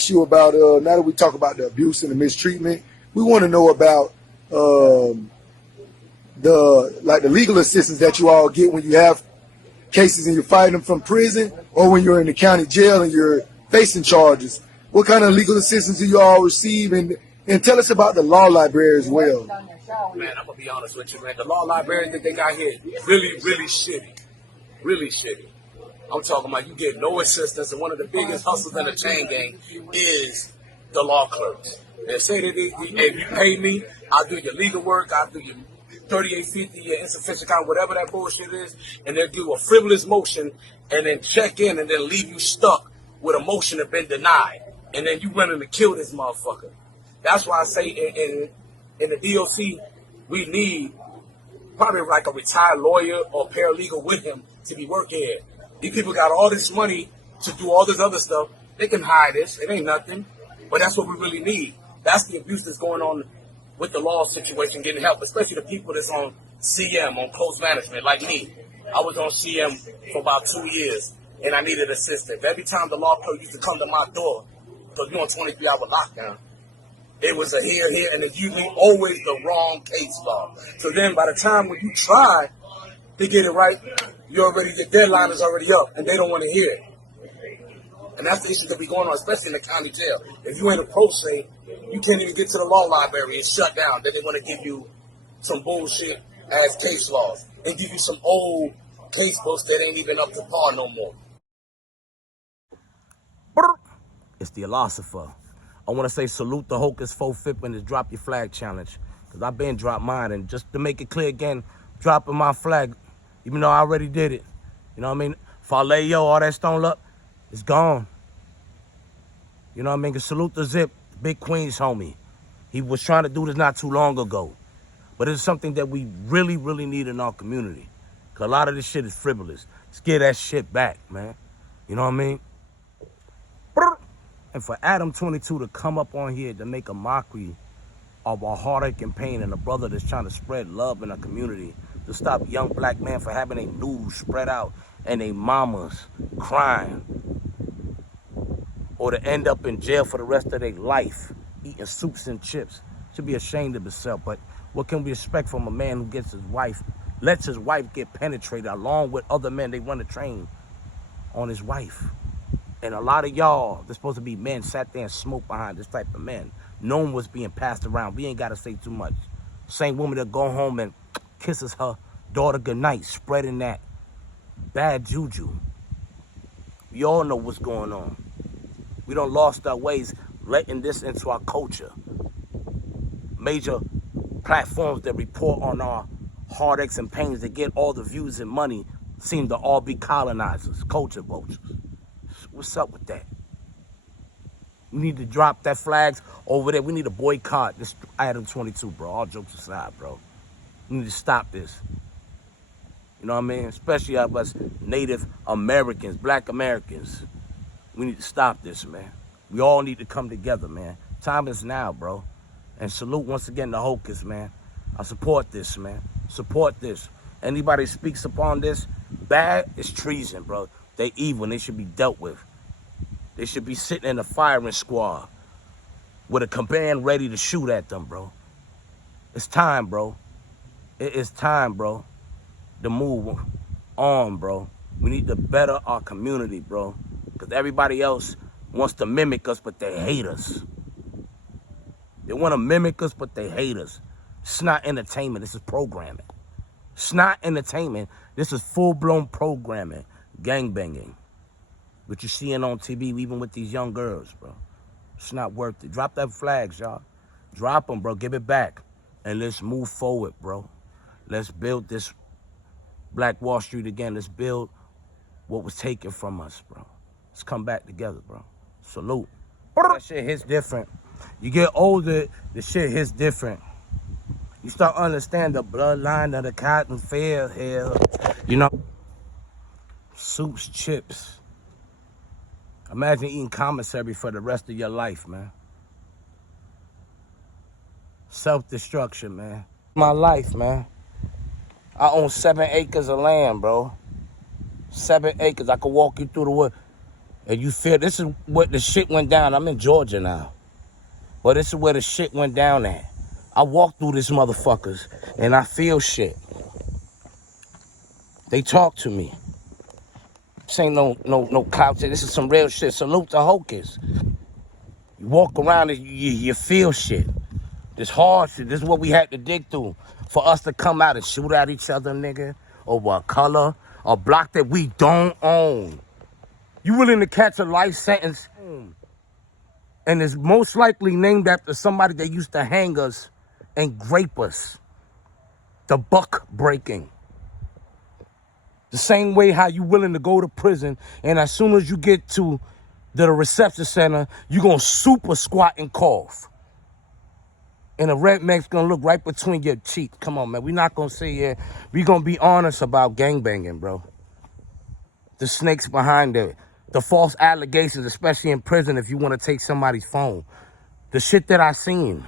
ask you about, now that we talk about the abuse and the mistreatment, we want to know about the legal assistance that you all get when you have cases and you're fighting them from prison, or when you're in the county jail and you're facing charges. What kind of legal assistance do you all receive? And tell us about the law library as well. Man, I'm going to be honest with you, man. The law library that they got here is really, really shitty. Really shitty. I'm talking about you get no assistance, and one of the biggest hustles in the chain gang is the law clerks. They say that if you pay me, I'll do your legal work, I'll do your 3850, your insufficient count, whatever that bullshit is, and they'll do a frivolous motion and then check in and then leave you stuck with a motion that's been denied. And then you running to kill this motherfucker. That's why I say in the DOC, we need probably like a retired lawyer or paralegal with him to be working here. These people got all this money to do all this other stuff. They can hide this. It ain't nothing. But that's what we really need. That's the abuse that's going on with the law situation, getting help, especially the people that's on CM, on close management, like me. I was on CM for about 2 years, and I needed assistance. Every time the law clerk used to come to my door, because we're on 23-hour lockdown, it was a here, and it's usually always the wrong case law. So then by the time when you try to get it right, the deadline is already up, and they don't want to hear it. And that's the issue that be going on, especially in the county jail. If you ain't a pro se, you can't even get to the law library. It's shut down. Then they want to give you some bullshit as case laws and give you some old case books that ain't even up to par no more. It's the illosopher. I want to say salute the Hocus 4/5 in this Drop Your Flag challenge, because I've been dropped mine. And just to make it clear again, dropping my flag, even though I already did it. You know what I mean? If I lay yo, all that stone up, it's gone. You know what I mean? Salute the Zip, Big Queens homie. He was trying to do this not too long ago. But it's something that we really, really need in our community. Because a lot of this shit is frivolous. Let's get that shit back, man. You know what I mean? And for Adam 22 to come up on here to make a mockery of our heartache and pain, and a brother that's trying to spread love in our community, to stop young black men from having their noodles spread out and their mamas crying, or to end up in jail for the rest of their life eating soups and chips. Should be ashamed of himself. But what can we expect from a man who lets his wife get penetrated along with other men? They run the train on his wife. And a lot of y'all, they're supposed to be men, sat there and smoked behind this type of men. Knowing what's being passed around. We ain't got to say too much. Same woman that go home and kisses her daughter goodnight, spreading that bad juju. We all know what's going on. We done lost our ways, letting this into our culture. Major platforms that report on our heartaches and pains, that get all the views and money, seem to all be colonizers, culture vultures. What's up with that? We need to drop that flags over there. We need to boycott this Adam 22, bro. All jokes aside, bro. We need to stop this. You know what I mean? Especially of us Native Americans, Black Americans. We need to stop this, man. We all need to come together, man. Time is now, bro. And salute once again the Hocus, man. I support this, man. Support this. Anybody speaks upon this, bad is treason, bro. They evil and they should be dealt with. They should be sitting in a firing squad with a command ready to shoot at them, bro. It's time, bro. It is time, bro, to move on, bro. We need to better our community, bro. Because everybody else wants to mimic us, but they hate us. They want to mimic us, but they hate us. It's not entertainment. This is programming. It's not entertainment. This is full-blown programming. Gangbanging. What you're seeing on TV, even with these young girls, bro. It's not worth it. Drop that flags, y'all. Drop them, bro. Give it back. And let's move forward, bro. Let's build this Black Wall Street again. Let's build what was taken from us, bro. Let's come back together, bro. Salute. That shit hits different. You get older, the shit hits different. You start understanding the bloodline of the cotton field here. You know, soups, chips. Imagine eating commissary for the rest of your life, man. Self-destruction, man. My life, man. I own 7 acres of land, bro. 7 acres. I could walk you through the wood. And you feel, this is what the shit went down. I'm in Georgia now. But this is where the shit went down at. I walk through these motherfuckers and I feel shit. They talk to me. This ain't no clout. This is some real shit. Salute to Hocus. You walk around and you feel shit. This hard shit. This is what we had to dig through for us to come out and shoot at each other, nigga, over a color, a block that we don't own. You willing to catch a life sentence and it's most likely named after somebody that used to hang us and grape us. The buck breaking. The same way how you willing to go to prison and as soon as you get to the reception center, you gonna super squat and cough. And a redneck's gonna look right between your cheeks. Come on, man. We not gonna say, yeah, we gonna be honest about gangbanging, bro. The snakes behind it. The false allegations, especially in prison if you want to take somebody's phone. The shit that I seen.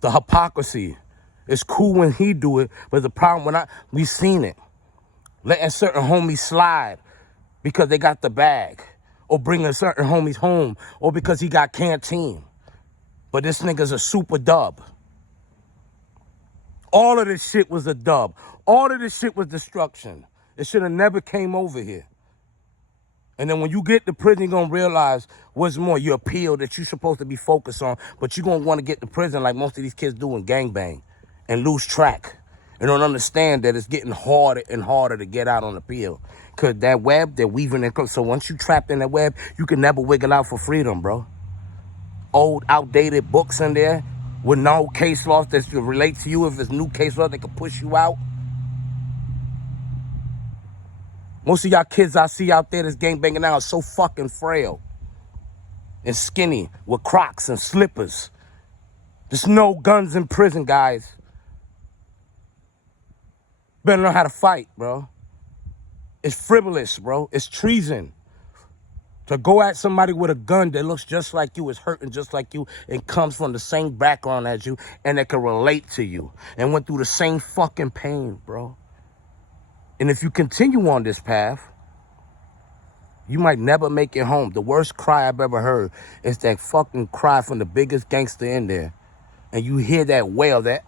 The hypocrisy. It's cool when he do it, but the problem when we seen it. Letting certain homies slide because they got the bag. Or bringing certain homies home. Or because he got canteen. But this nigga's a super dub. All of this shit was a dub. All of this shit was destruction. It should have never came over here. And then when you get to prison, you're going to realize what's more, your appeal that you're supposed to be focused on, but you're going to want to get to prison like most of these kids do and gangbang and lose track. And don't understand that it's getting harder and harder to get out on the appeal. Because that web, they're weaving it. So once you trapped in that web, you can never wiggle out for freedom, bro. Old, outdated books in there with no case law that should relate to you. If it's new case law, they can push you out. Most of y'all kids I see out there that's gangbanging now are so fucking frail and skinny with Crocs and slippers. There's no guns in prison, guys. Better learn how to fight, bro. It's frivolous, bro. It's treason. To go at somebody with a gun that looks just like you, is hurting just like you, and comes from the same background as you, and that can relate to you, and went through the same fucking pain, bro. And if you continue on this path, you might never make it home. The worst cry I've ever heard is that fucking cry from the biggest gangster in there. And you hear that wail, that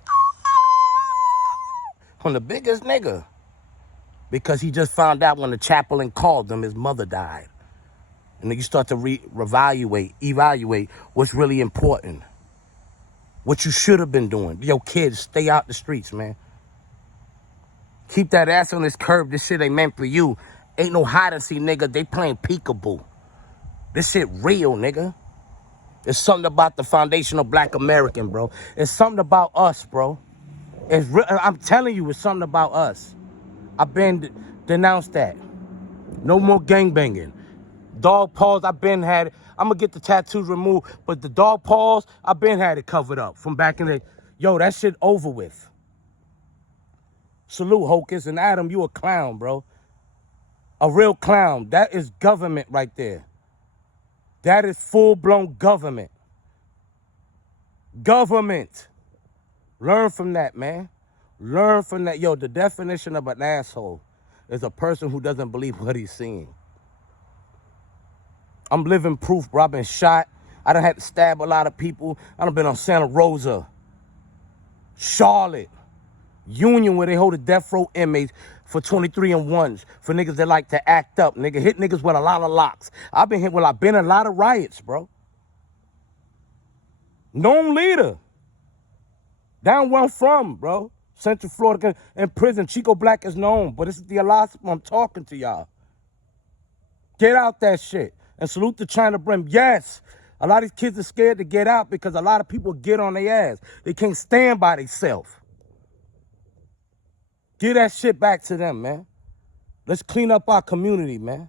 from the biggest nigga. Because he just found out when the chaplain called him, his mother died. And then you start to evaluate what's really important. What you should have been doing. Yo, kids, stay out the streets, man. Keep that ass on this curb. This shit ain't meant for you. Ain't no hide and seek, nigga. They playing peekaboo. This shit real, nigga. It's something about the foundational black American, bro. It's something about us, bro. I'm telling you, it's something about us. I've been denounced that. No more gangbanging. Dog paws, I've been had it. I'm going to get the tattoos removed. But the dog paws, I've been had it covered up from back in the... Yo, that shit over with. Salute, Hocus. And Adam, you a clown, bro. A real clown. That is government right there. That is full-blown government. Government. Learn from that, man. Learn from that. Yo, the definition of an asshole is a person who doesn't believe what he's seeing. I'm living proof, bro. I've been shot. I done had to stab a lot of people. I done been on Santa Rosa, Charlotte, Union, where they hold the death row inmates for 23 and 1s, for niggas that like to act up. Nigga, hit niggas with a lot of locks. I've been hit with, I've been in a lot of riots, bro. Known leader. Down where I'm from, bro. Central Florida, in prison. Chico Black is known, but this is the illosopher. I'm talking to y'all. Get out that shit. And salute to China Brim. Yes, a lot of these kids are scared to get out because a lot of people get on their ass. They can't stand by themselves. Give that shit back to them, man. Let's clean up our community, man.